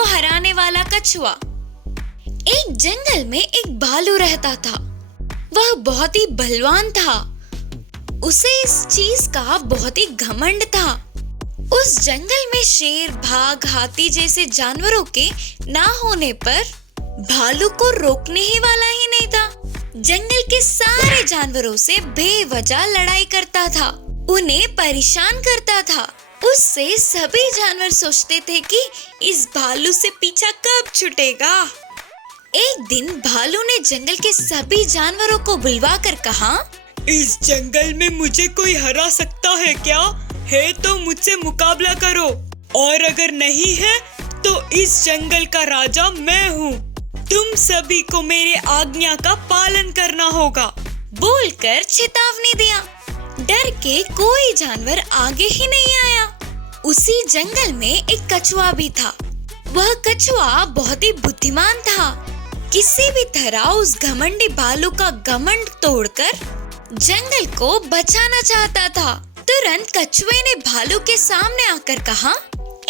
को हराने वाला कछुआ। एक जंगल में एक भालू रहता था। वह बहुत ही बलवान था। उसे इस चीज का बहुत ही घमंड था। उस जंगल में शेर, बाघ, हाथी जैसे जानवरों के ना होने पर भालू को रोकने ही वाला ही नहीं था। जंगल के सारे जानवरों से बेवजह लड़ाई करता था, उन्हें परेशान करता था। उससे सभी जानवर सोचते थे कि इस भालू से पीछा कब छूटेगा। एक दिन भालू ने जंगल के सभी जानवरों को बुलवाकर कहा, इस जंगल में मुझे कोई हरा सकता है क्या? है तो मुझसे मुकाबला करो, और अगर नहीं है तो इस जंगल का राजा मैं हूँ। तुम सभी को मेरे आज्ञा का पालन करना होगा। बोलकर चेतावनी दिया। डर के कोई जानवर आगे ही नहीं आया। उसी जंगल में एक कछुआ भी था। वह कछुआ बहुत ही बुद्धिमान था। किसी भी तरह उस घमंडी भालू का घमंड तोड़कर जंगल को बचाना चाहता था। तुरंत कछुए ने भालू के सामने आकर कहा,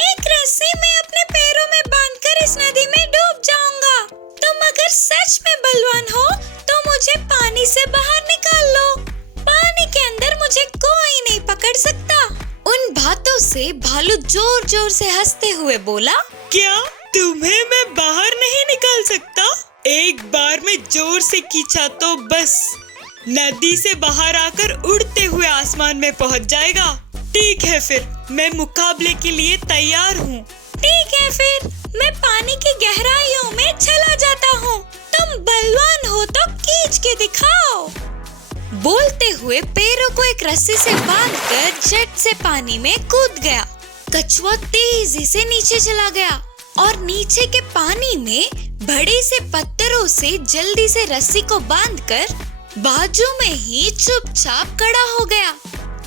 एक रस्सी मैं अपने पैरों में बांधकर इस नदी में डूब जाऊंगा। तुम अगर सच में बलवान हो तो मुझे पानी से बाहर निकाल लो। पानी के अंदर मुझे कोई नहीं पकड़ सकता। उन बातों से भालू जोर जोर से हंसते हुए बोला, क्या तुम्हें मैं बाहर नहीं निकाल सकता? एक बार में जोर से खींचा तो बस नदी से बाहर आकर उड़ते हुए आसमान में पहुंच जाएगा। ठीक है, फिर मैं मुकाबले के लिए तैयार हूँ। ठीक है, फिर मैं पानी की गहराइयों में चला जाता हूँ। तुम बलवान हो तो खींच के दिखाओ। बोलते हुए पैरों को एक रस्सी से बांधकर झट से पानी में कूद गया। कछुआ तेजी से नीचे चला गया और नीचे के पानी में बड़े से पत्थरों से जल्दी से रस्सी को बांधकर बाजू में ही चुपचाप खड़ा हो गया।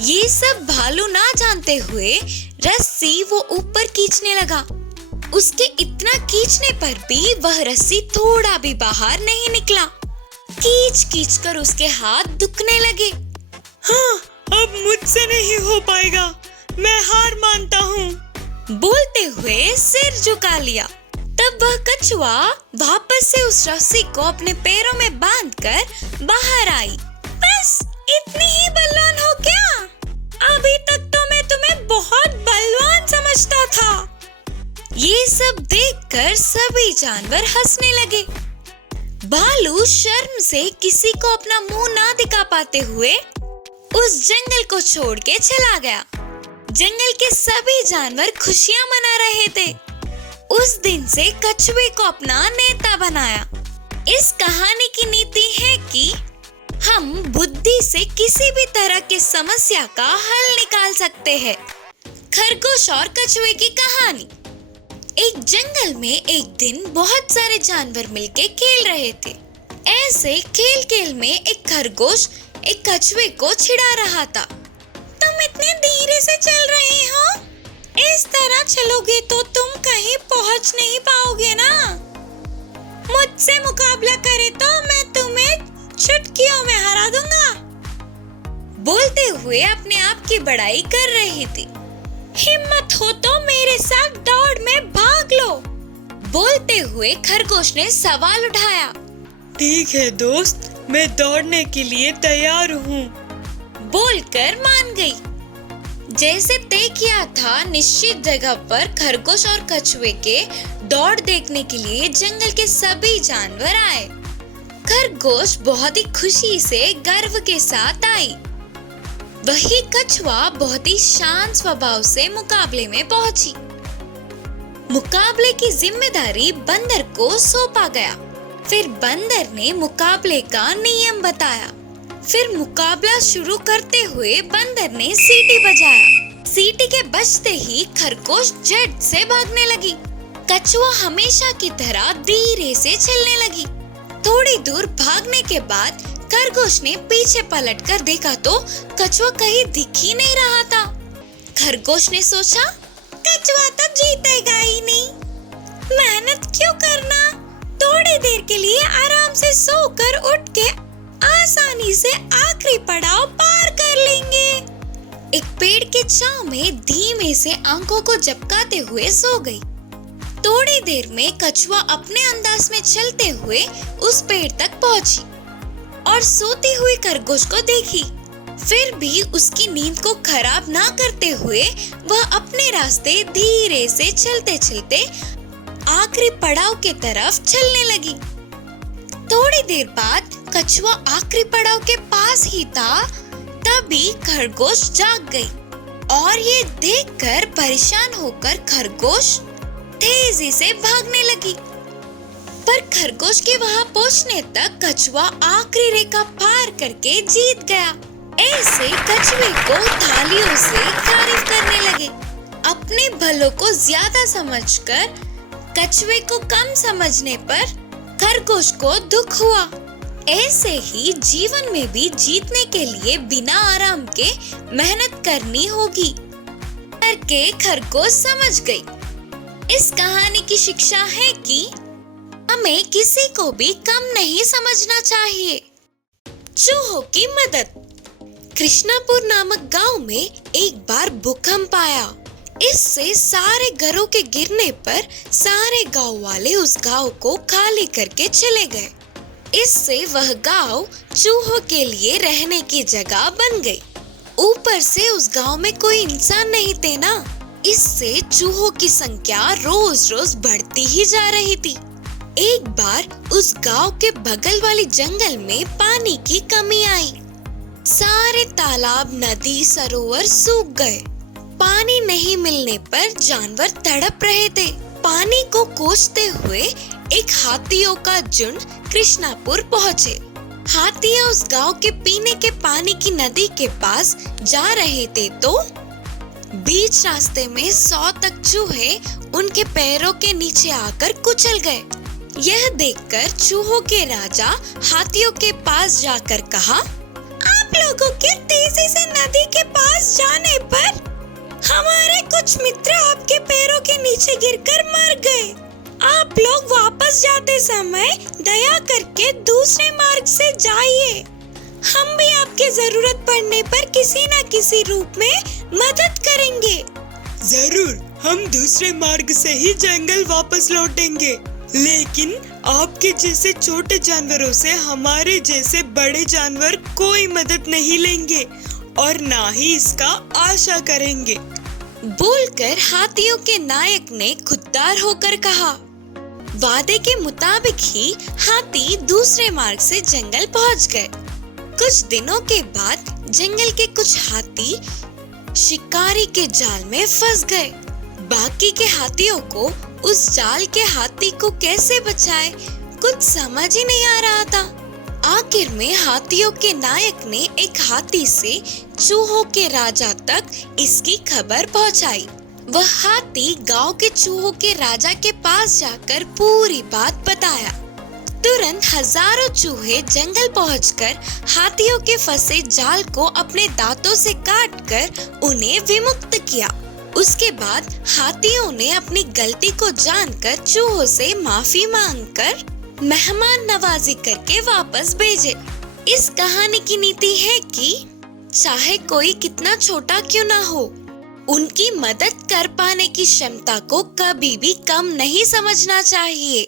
ये सब भालू ना जानते हुए रस्सी वो ऊपर खींचने लगा। उसके इतना खींचने पर भी वह रस्सी थोड़ा भी बाहर नहीं निकला। खींच खींच कर उसके हाथ दुखने लगे। हाँ, अब मुझसे नहीं हो पाएगा, मैं हार मानता हूँ। बोलते हुए सिर झुका लिया। तब वह कछुआ वापस से उस रस्सी को अपने पैरों में बांधकर बाहर आई। बस इतनी ही बलवान हो क्या? अभी तक तो मैं तुम्हें बहुत बलवान समझता था। ये सब देखकर सभी जानवर हंसने लगे। भालू शर्म से किसी को अपना मुंह ना दिखा पाते हुए उस जंगल को छोड़ के चला गया। जंगल के सभी जानवर खुशियां मना रहे थे। उस दिन से कछुए को अपना नेता बनाया। इस कहानी की नीति है कि हम बुद्धि से किसी भी तरह की समस्या का हल निकाल सकते हैं। खरगोश और कछुए की कहानी। एक जंगल में एक दिन बहुत सारे जानवर मिलके खेल रहे थे। ऐसे खेल खेल में एक खरगोश एक कछुए को छिड़ा रहा था। तुम इतने धीरे से चल रहे हो, इस तरह चलोगे तो तुम कहीं पहुंच नहीं पाओगे ना। मुझसे मुकाबला करे तो मैं तुम्हें चुटकियों में हरा दूंगा। बोलते हुए अपने आप की बड़ाई कर रही थी। हिम्मत हो तो मेरे साथ दौड़ में भाग लो। बोलते हुए खरगोश ने सवाल उठाया। ठीक है दोस्त, मैं दौड़ने के लिए तैयार हूँ। बोलकर मान गई। जैसे तय किया था, निश्चित जगह पर खरगोश और कछुए के दौड़ देखने के लिए जंगल के सभी जानवर आए। खरगोश बहुत ही खुशी से गर्व के साथ आई। वही कछुआ बहुत ही शांत स्वभाव से मुकाबले में पहुंची। मुकाबले की जिम्मेदारी बंदर को सौंपा गया। फिर बंदर ने मुकाबले का नियम बताया। फिर मुकाबला शुरू करते हुए बंदर ने सीटी बजाया। सीटी के बजते ही खरगोश झट से भागने लगी। कछुआ हमेशा की तरह धीरे से चलने लगी। थोड़ी दूर भागने के बाद खरगोश ने पीछे पलटकर देखा तो कछुआ कहीं दिख ही नहीं रहा था। खरगोश ने सोचा, कछुआ तो जीतेगा ही नहीं, मेहनत क्यों करना, थोड़ी देर के लिए आराम से सोकर उठ के आसानी से आखिरी पड़ाव पार कर लेंगे। एक पेड़ के छांव में धीमे से आंखों को झपकाते हुए सो गई। थोड़ी देर में कछुआ अपने अंदाज में चलते हुए उस पेड़ तक पहुंची और सोती हुई खरगोश को देखी। फिर भी उसकी नींद को खराब ना करते हुए वह अपने रास्ते धीरे से चलते चलते आखिरी पड़ाव के तरफ चलने लगी। थोड़ी देर बाद कछुआ आखिरी पड़ाव के पास ही था, तभी खरगोश जाग गई और ये देखकर परेशान होकर खरगोश तेजी से भागने लगी। पर खरगोश के वहां पहुंचने तक कछुआ आखिरी रेखा पार करके जीत गया। ऐसे कछुए को थालियों से तारीफ करने लगे। अपने भलों को ज्यादा समझकर कछुए को कम समझने पर खरगोश को दुख हुआ। ऐसे ही जीवन में भी जीतने के लिए बिना आराम के मेहनत करनी होगी करके खरगोश समझ गई। इस कहानी की शिक्षा है कि हमें किसी को भी कम नहीं समझना चाहिए। चूहों की मदद। कृष्णापुर नामक गांव में एक बार भूकंप आया। इससे सारे घरों के गिरने पर सारे गांव वाले उस गांव को खाली करके चले गए। इससे वह गांव चूहों के लिए रहने की जगह बन गई। ऊपर से उस गांव में कोई इंसान नहीं थे ना, इससे चूहों की संख्या रोज रोज बढ़ती ही जा रही थी। एक बार उस गांव के बगल वाली जंगल में पानी की कमी आई। सारे तालाब, नदी, सरोवर सूख गए। पानी नहीं मिलने पर जानवर तड़प रहे थे। पानी को खोजते हुए एक हाथियों का झुंड कृष्णापुर पहुँचे। हाथियाँ उस गांव के पीने के पानी की नदी के पास जा रहे थे तो बीच रास्ते में 100 तक चूहे उनके पैरों के नीचे आकर कुचल गए। यह देखकर चूहों के राजा हाथियों के पास जाकर कहा, आप लोगों के तेजी से नदी के पास जाने पर हमारे कुछ मित्र आपके पैरों के नीचे गिरकर मर गए। आप लोग वापस जाते समय दया करके दूसरे मार्ग से जाइए। हम भी आपके जरूरत पड़ने पर किसी न किसी रूप में मदद करेंगे। जरूर, हम दूसरे मार्ग से ही जंगल वापस लौटेंगे, लेकिन आपके जैसे छोटे जानवरों से हमारे जैसे बड़े जानवर कोई मदद नहीं लेंगे और ना ही इसका आशा करेंगे। बोलकर हाथियों के नायक ने खुददार होकर कहा। वादे के मुताबिक ही हाथी दूसरे मार्ग से जंगल पहुंच गए। कुछ दिनों के बाद जंगल के कुछ हाथी शिकारी के जाल में फंस गए। बाकी के हाथियों को उस जाल के हाथी को कैसे बचाए कुछ समझ ही नहीं आ रहा था। आखिर में हाथियों के नायक ने एक हाथी से चूहों के राजा तक इसकी खबर पहुंचाई। वह हाथी गांव के चूहों के राजा के पास जाकर पूरी बात बताया। तुरंत हजारों चूहे जंगल पहुंचकर हाथियों के फंसे जाल को अपने दांतों से काटकर उन्हें विमुक्त किया। उसके बाद हाथियों ने अपनी गलती को जानकर चूहों से माफी मांगकर मेहमान नवाजी करके वापस भेजे। इस कहानी की नीति है कि चाहे कोई कितना छोटा क्यों ना हो, उनकी मदद कर पाने की क्षमता को कभी भी कम नहीं समझना चाहिए।